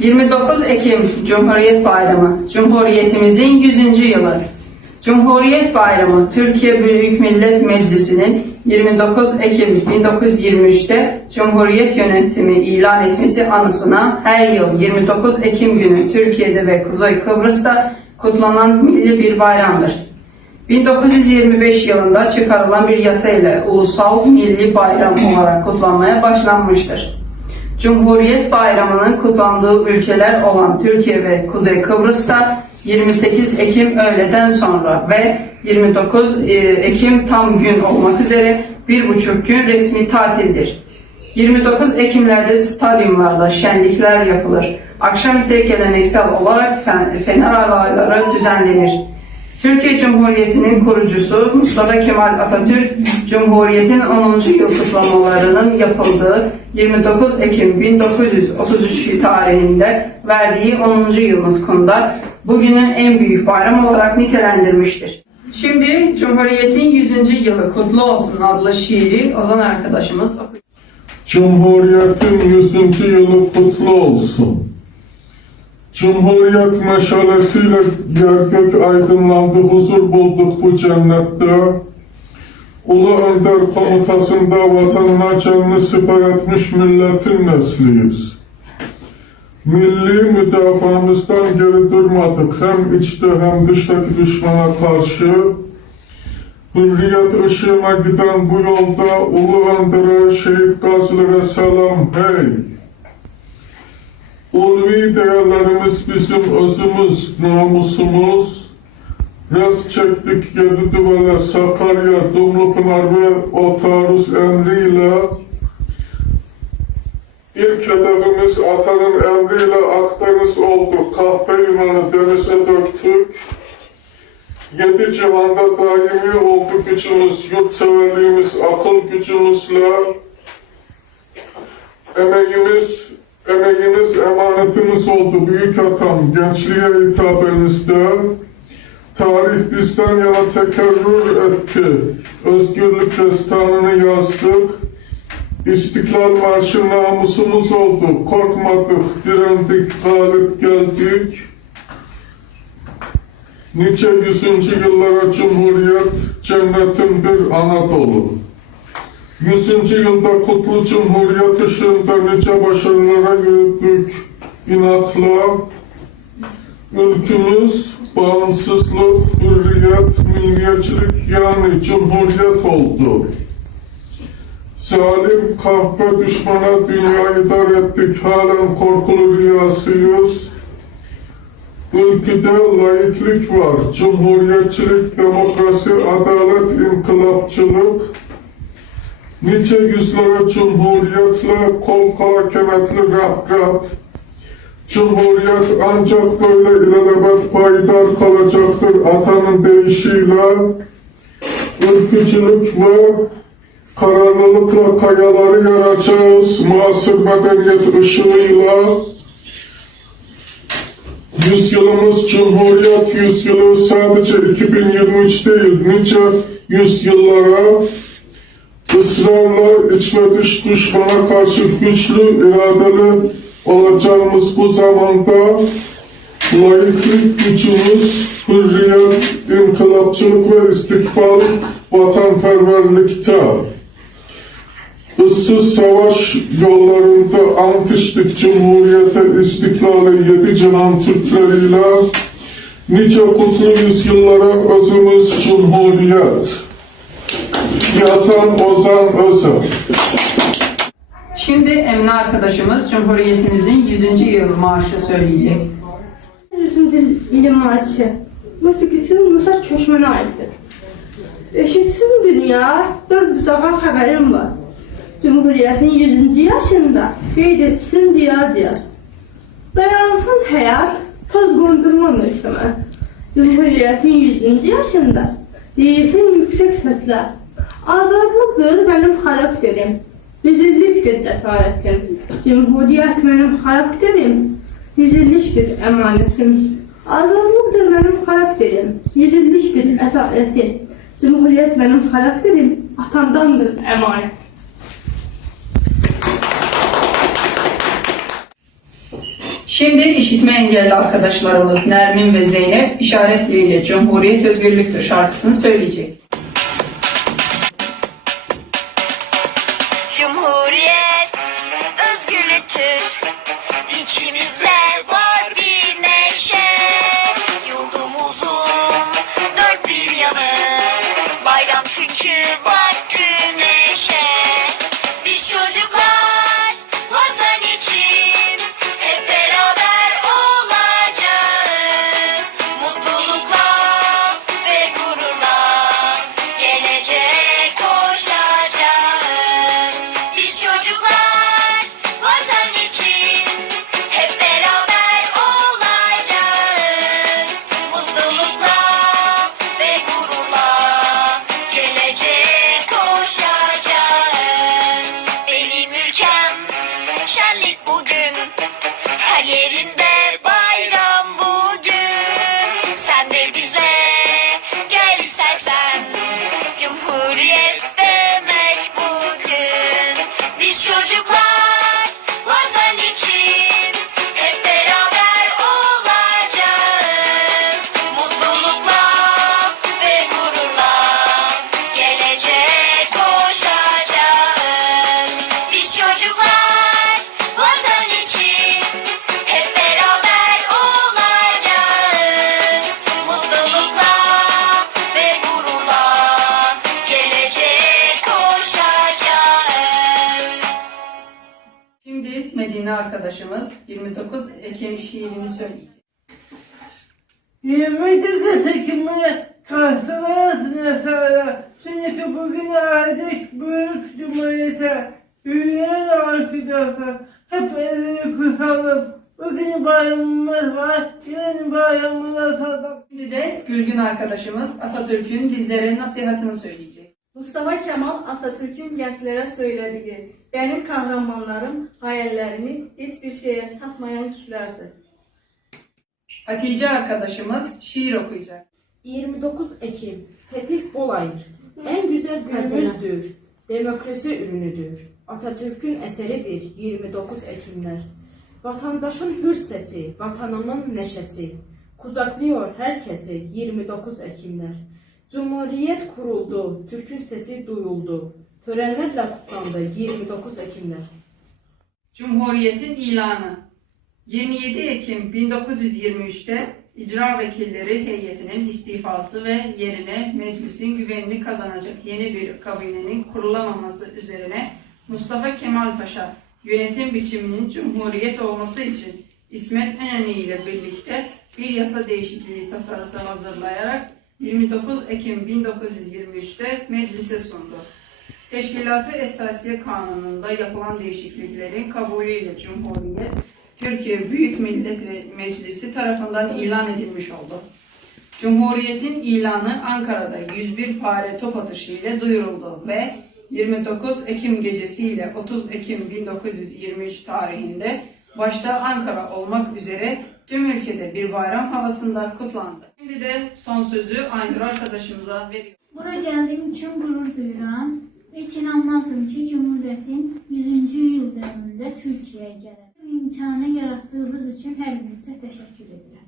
29 Ekim Cumhuriyet Bayramı, Cumhuriyetimizin 100. yılı. Cumhuriyet Bayramı, Türkiye Büyük Millet Meclisi'nin 29 Ekim 1923'te Cumhuriyet yönetimi ilan etmesi anısına her yıl 29 Ekim günü Türkiye'de ve Kuzey Kıbrıs'ta kutlanan milli bir bayramdır. 1925 yılında çıkarılan bir yasa ile ulusal milli bayram olarak kutlanmaya başlanmıştır. Cumhuriyet Bayramı'nın kutlandığı ülkeler olan Türkiye ve Kuzey Kıbrıs'ta 28 Ekim öğleden sonra ve 29 e, Ekim tam gün olmak üzere bir buçuk gün resmi tatildir. 29 Ekimlerde stadyumlarda şenlikler yapılır. Akşam ise geleneksel olarak fen- fener alayları düzenlenir. Türkiye Cumhuriyeti'nin kurucusu Mustafa Kemal Atatürk, Cumhuriyet'in 10. yıl kutlamalarının yapıldığı 29 Ekim 1933 tarihinde verdiği 10. yıl nutkunda bugünü en büyük bayram olarak nitelendirmiştir. Şimdi Cumhuriyet'in 100. yılı kutlu olsun adlı şiiri Ozan arkadaşımız okuyor. Cumhuriyetin 100. yılı kutlu olsun. Cumhuriyet meşalesiyle yer gök aydınlandı, huzur bulduk bu cennette. Ulu Önder komutasında vatanına canını siper etmiş milletin nesliyiz. Milli müdafaamızdan geri durmadık hem içte hem dıştaki düşmana karşı. Hürriyet ışığına giden bu yolda Ulu Önder'e, şehit gazilere selam hey! Ulvi değerlerimiz bizim özümüz, namusumuz. Res çektik yedi düvele Sakarya, Dumlupınar ve o taarruz emriyle. İlk hedefimiz atanın emriyle Akdeniz oldu. Kahpe Yunan'ı denize döktük. Yedi cihanda daimi oldu gücümüz, yurtseverliğimiz, akıl gücümüzle. Emeğimiz, emeğiniz emanetimiz oldu büyük atam gençliğe hitabenizde. Tarih bizden yana tekerrür etti. Özgürlük destanını yazdık. İstiklal Marşı namusumuz oldu. Korkmadık, direndik, galip geldik. Nice yüzüncü yıllara Cumhuriyet, cennetin bir Anadolu. Yüzüncü yılda kutlu Cumhuriyet ışığında nice başarılara yürüdük inatla. Ülkümüz bağımsızlık, hürriyet, milliyetçilik yani Cumhuriyet oldu. Zalim kahpe düşmana dünyayı dar ettik, halen korkulu riyasıyız. Ülkede laiklik var, cumhuriyetçilik, demokrasi, adalet, inkılapçılık. Nice yüzlere cumhuriyetle kol kola kenetli rap rap. Cumhuriyet ancak böyle ilelebet payidar kalacaktır atanın deyişiyle. Ülkücülük ve kararlılıkla kayaları yaracağız muasır medeniyet ışığıyla. Yüzyılımız Cumhuriyet yüzyılı sadece 2023 değil, nice yüzyıllara ısrarla iç ve dış düşmana karşı güçlü, iradeli olacağımız bu zamanda laiklik gücümüz, hürriyet, inkılapçılık ve istikbal vatanperverlikte. Issız savaş yollarında ant içtik Cumhuriyete, istiklale yedi cihan Türkleriyle, nice kutlu yüzyıllara özümüz Cumhuriyet. Yazan Ozan Özer. Şimdi Emine arkadaşımız Cumhuriyetimizin 100. yıl marşı söyleyecek. 100. İlim Marşı. Musikisi Musa Çöşmen'e aittir. Eşitsin dünya, dört bucağa haberim var. Cumhuriyetin 100. yaşında qeyd etsin diya diya. Dayansın həyat, toz qondurma möhkəmə. Cumhuriyetin 100. yaşında deyilsin yüksek sesler. Azadlıktır benim karakterim. Yüzülüktür cesaretim. Cumhuriyet benim karakterim. Yüzülüştür emanetim. Azadlıktır benim karakterim. Yüzülüştür esaretim. Cumhuriyet benim karakterim. Atamdandır emanet. Şimdi işitme engelli arkadaşlarımız Nermin ve Zeynep işaret diliyle Cumhuriyet Özgürlüktür şarkısını söyleyecek. Özgürlüktür. İçimizde Medine arkadaşımız 29 Ekim şiirini söyleyecek. 29 Ekim'i karşılayasın sonra. Çünkü bugün erdik büyük cumhuriyete. Büyüyen arkadaşlar. Hep elini kusalım. Bugün bayramımız var. Yarın bayramımız sadık. Şimdi de Gülgün arkadaşımız Atatürk'ün bizlere nasihatini söyleyecek. Mustafa Kemal Atatürk'ün gençlere söylediği, benim kahramanlarım hayallerini hiçbir şeye satmayan kişilerdir. Hatice arkadaşımız şiir okuyacak. 29 Ekim Fetih Olayır En güzel günümüzdür. Demokrasi ürünüdür. Atatürk'ün eseridir 29 Ekimler. Vatandaşın hür sesi, vatanının neşesi. Kucaklıyor herkesi 29 Ekimler. Cumhuriyet kuruldu, Türk'ün sesi duyuldu. Törenlerle kutlandı 29 Ekimler. Cumhuriyetin ilanı 27 Ekim 1923'te icra vekilleri heyetinin istifası ve yerine meclisin güvenini kazanacak yeni bir kabinenin kurulamaması üzerine Mustafa Kemal Paşa yönetim biçiminin cumhuriyet olması için İsmet İnönü ile birlikte bir yasa değişikliği tasarısı hazırlayarak 29 Ekim 1923'te meclise sundu. Teşkilatı Esasiye Kanunu'nda yapılan değişikliklerin kabulüyle Cumhuriyet, Türkiye Büyük Millet Meclisi tarafından ilan edilmiş oldu. Cumhuriyetin ilanı Ankara'da 101 fare top atışı ile duyuruldu ve 29 Ekim gecesi ile 30 Ekim 1923 tarihinde başta Ankara olmak üzere tüm ülkede bir bayram havasında kutlandı. Şimdi de son sözü Aynur arkadaşımıza veriyorum. Bura geldiğim için gurur duyuram. Hiç inanmazdım ki Cumhuriyetin 100. yıl dönümünde Türkiye'ye. Bu imkanı yarattığınız için her birinize teşekkür ederim.